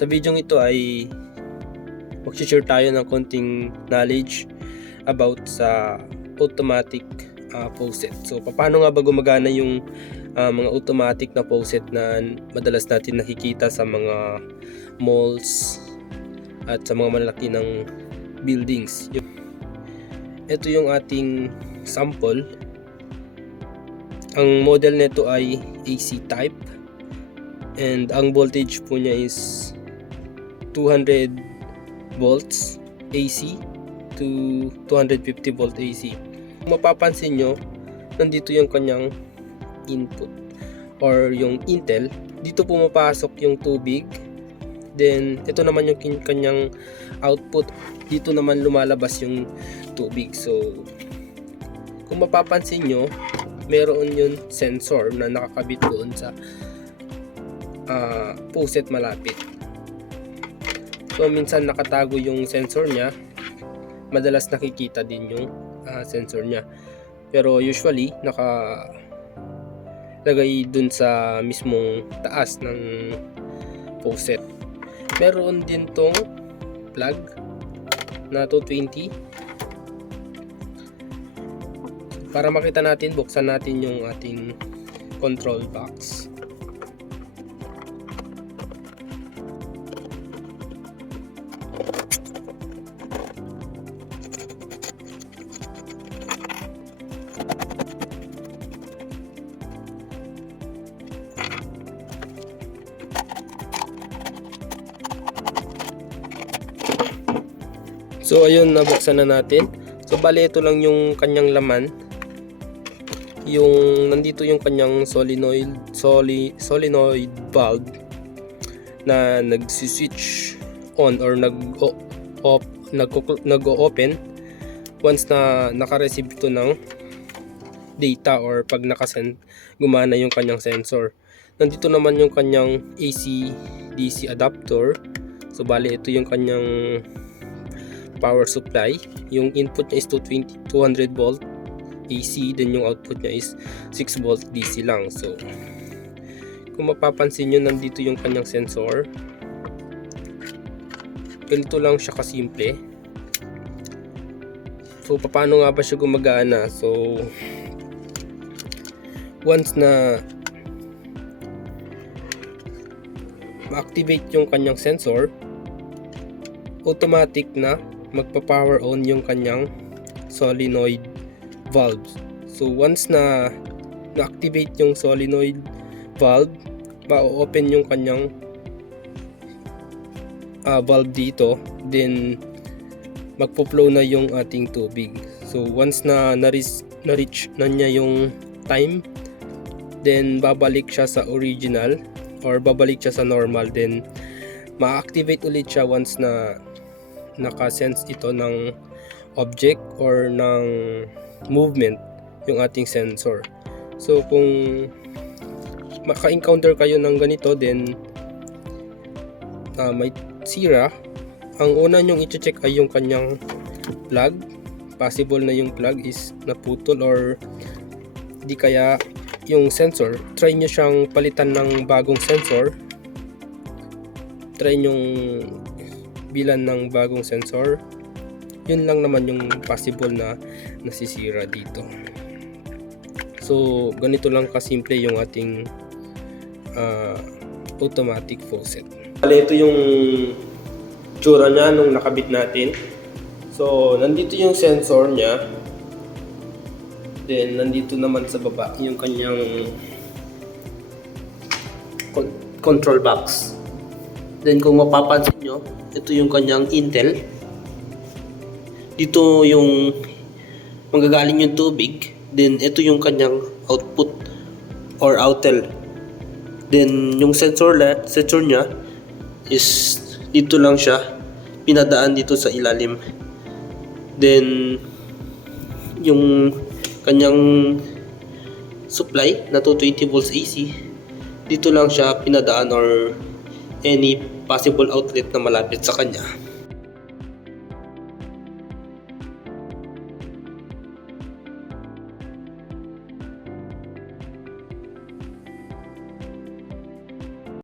Sa video ito ay mag-share tayo ng konting knowledge about sa automatic faucet. So paano nga ba gumagana yung mga automatic na faucet na madalas natin nakikita sa mga malls at sa mga malaki ng buildings. Ito yung ating sample. Ang model nito ay AC type and ang voltage po niya is 200 volts AC to 250 volt AC. Kung mapapansin nyo, nandito yung kanyang input or yung Intel. Dito pumapasok yung tubig, then ito naman yung kanyang output. Dito naman lumalabas yung tubig. So kung mapapansin nyo, meron yung sensor na nakakabit doon sa faucet malapit. So minsan nakatago yung sensor niya, madalas nakikita din yung sensor niya, pero usually nakalagay dun sa mismong taas ng faucet. Meron din tong plug na 220. Para makita natin, buksan natin yung ating control box. So ayun, nabuksan na natin. So bali ito lang yung kanyang laman. Yung nandito yung kanyang solenoid valve na nagsi-switch on or nag-open once na naka-receive ito ng data or pag nakasend, gumana yung kanyang sensor. Nandito naman yung kanyang AC DC adapter. So bali ito yung kanyang power supply. Yung input niya is 200 volt AC, then yung output niya is 6 volt DC lang. So kung mapapansin nyo, nandito yung kanyang sensor. Ganito lang siya kasimple. So paano nga ba siya gumagana? So once na ma-activate yung kanyang sensor, automatic na magpa-power on yung kanyang solenoid valve. So once na na-activate yung solenoid valve, ma-open yung kanyang valve dito, then magpo-flow na yung ating tubig. So once na na-reach na niya yung time, then babalik siya sa original or babalik siya sa normal, then ma-activate ulit siya once na naka-sense ito ng object or ng movement yung ating sensor. So kung maka-encounter kayo ng ganito, then may sira, ang una nyong i-check ay yung kanyang plug. Possible na yung plug is naputol or di kaya yung sensor. Try nyo siyang palitan ng bagong sensor. Try nyong bilan ng bagong sensor. Yun lang naman yung possible na nasisira dito. So ganito lang kasimple yung ating automatic faucet. Ito yung tsura niya nung nakabit natin. So nandito yung sensor niya, then nandito naman sa baba yung kanyang control box. Then kung mapapansin nyo, ito yung kanyang Intel. Dito yung manggagaling yung tubig. Then ito yung kanyang output or outel. Then yung sensor niya is dito lang siya, pinadaan dito sa ilalim. Then yung kanyang supply na 220 volts AC, dito lang siya pinadaan or any possible outlet na malapit sa kanya.